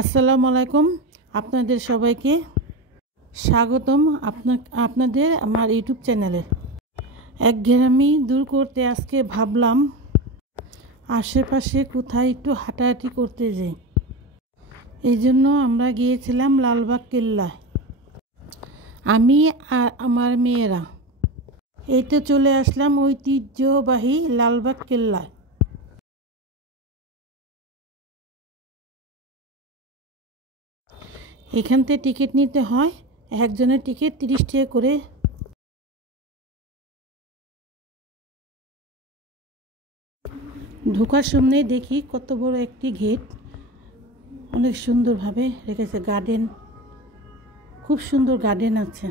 আসসালামু আলাইকুম, আপনাদের সবাইকে স্বাগতম আপনাদের আমার ইউটিউব চ্যানেলে। একঘেয়েমি দূর করতে আজকে ভাবলাম আশেপাশে কোথায় একটু হাঁটাহাঁটি করতে যাই। এই জন্য আমরা গিয়েছিলাম লালবাগ কেল্লায়, আমি আর আমার মেয়েরা। এই তো চলে আসলাম ঐতিহ্যবাহী লালবাগ কেল্লায়। এখান থেকে টিকিট নিতে হয়, একজনের টিকিট 30 টাকা করে। ঢোকার সামনে দেখি কত বড় একটি গেট, অনেক সুন্দরভাবে রেখেছে। গার্ডেন, খুব সুন্দর গার্ডেন আছে,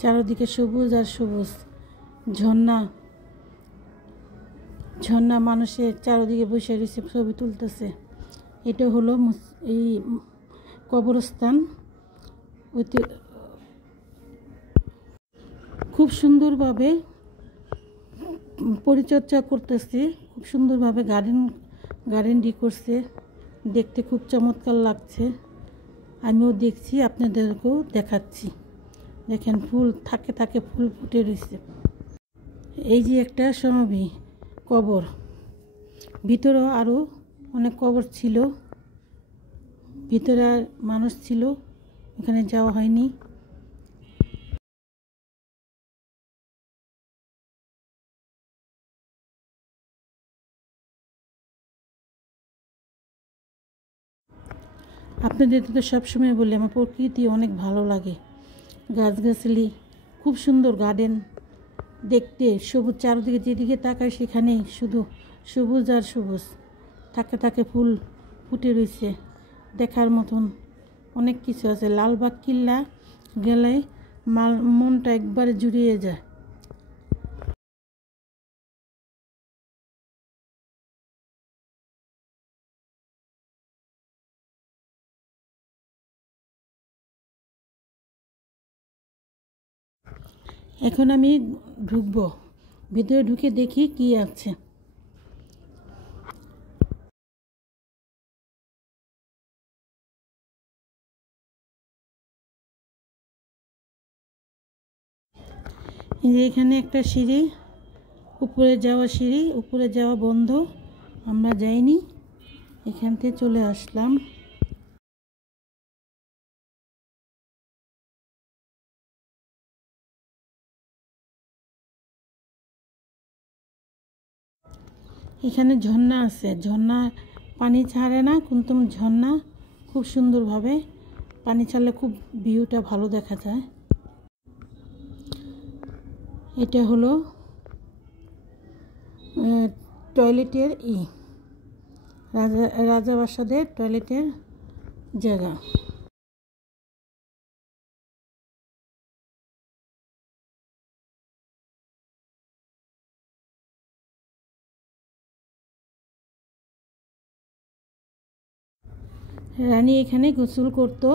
চারদিকে সবুজ আর সবুজ। ঝর্ণা ঝর্ণা মানুষের চারদিকে বসে রয়েছে, ছবি তুলতেছে। এটা হলো এই কবরস্থান। খুব সুন্দরভাবে পরিচর্যা করতেছে, খুব সুন্দরভাবে গার্ডেনটি করছে, দেখতে খুব চমৎকার লাগছে। আমিও দেখছি, আপনাদেরকেও দেখাচ্ছি। দেখেন, ফুল থাকে ফুল ফুটে রয়েছে। এই যে একটা সমাধি কবর, ভিতরেও আরও অনেক কবর ছিল, ভিতরে আর মানুষ ছিল, ওখানে যাওয়া হয়নি। আপনাদের তো সবসময় বলি আমার প্রকৃতি অনেক ভালো লাগে, গাছগাছালি, খুব সুন্দর গার্ডেন দেখতে, সবুজ চারদিকে, যেদিকে তাকায় সেখানেই শুধু সবুজ আর সবুজ, থাকে ফুল ফুটে রয়েছে। দেখার মতন অনেক কিছু আছে। লালবাগ কিল্লা গেলে মনটা একবারে জুড়িয়ে যায়। এখন আমি ঢুকবো, ভিতরে ঢুকে দেখি কি আছে। এখানে একটা সিঁড়ি, উপরে যাওয়া বন্ধ, আমরা যাইনি, এখান থেকে চলে আসলাম। এখানে ঝর্ণা আছে, ঝর্ণা পানি ছাড়ে না, কিন্তু ঝর্ণা খুব সুন্দরভাবে পানি ছাড়লে খুব ভিউটা ভালো দেখা যায়। এটা হলো টয়লেটের রাজাবাসাদের টয়লেটের জায়গা। রানী এখানে গোসল করতো।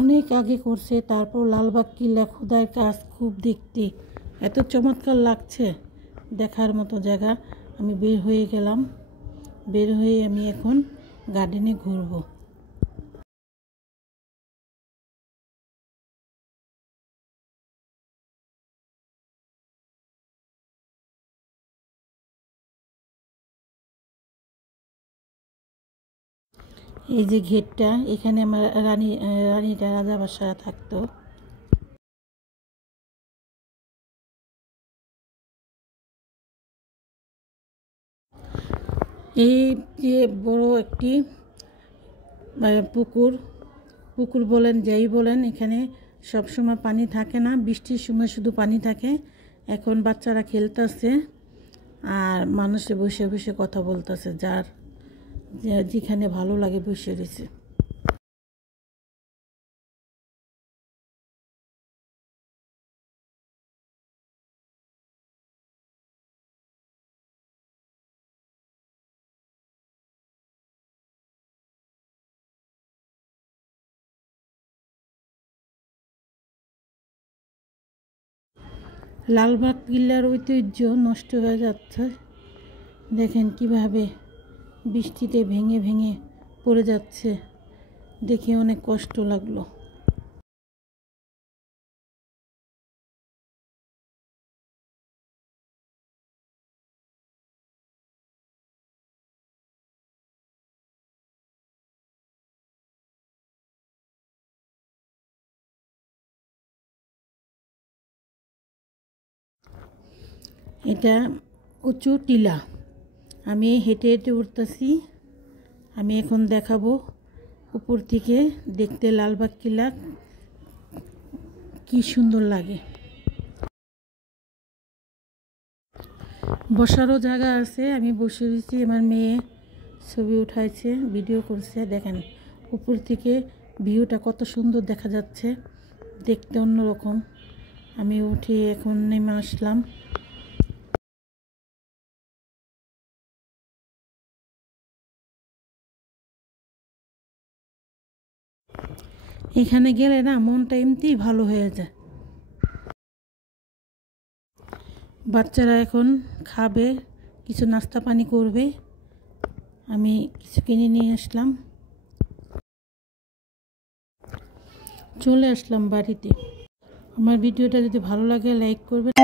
অনেক আগে করছে, তারপর লালবাগ কিল্লা খোদার কাজ, খুব দেখতে এত চমৎকার লাগছে, দেখার মতো জায়গা। আমি বের হয়ে আমি এখন গার্ডেনে ঘুরবো। এই যে গেটটা, এখানে আমার রানীটা রাজা বাসায় থাকতো। এই যে বড় একটি পুকুর বলেন যাই বলেন, এখানে সবসময় পানি থাকে না, বৃষ্টির সময় শুধু পানি থাকে। এখন বাচ্চারা খেলতেছে আর মানুষে বসে বসে কথা বলতেছে, যার যেখানে ভালো লাগে বসে রয়েছে। লালবাগ কিল্লার ঐতিহ্য নষ্ট হয়ে যাচ্ছে। দেখেন কিভাবে বৃষ্টিতে ভেঙে ভেঙে পড়ে যাচ্ছে, দেখে অনেক কষ্ট লাগলো। এটা উঁচু টিলা, আমি হেঁটে হেঁটে উঠতেছি। আমি এখন দেখাবো উপর থেকে দেখতে লালবাগ কিল্লা কি সুন্দর লাগে। বসারও জায়গা আছে, আমি বসে রয়েছি, আমার মেয়ে ছবি উঠাইছে, ভিডিও করছে। দেখেন উপর থেকে ভিউটা কত সুন্দর দেখা যাচ্ছে, দেখতে অন্যরকম। আমি উঠে এখন নেমে আসলাম। এখানে গেলে না মনটা এমনিই ভালো হয়ে যায়। বাচ্চারা এখন খাবে, কিছু নাস্তা পানি করবে, আমি কিছু কিনে নিয়ে আসলাম, চলে আসলাম বাড়িতে। আমার ভিডিওটা যদি ভালো লাগে লাইক করবেন।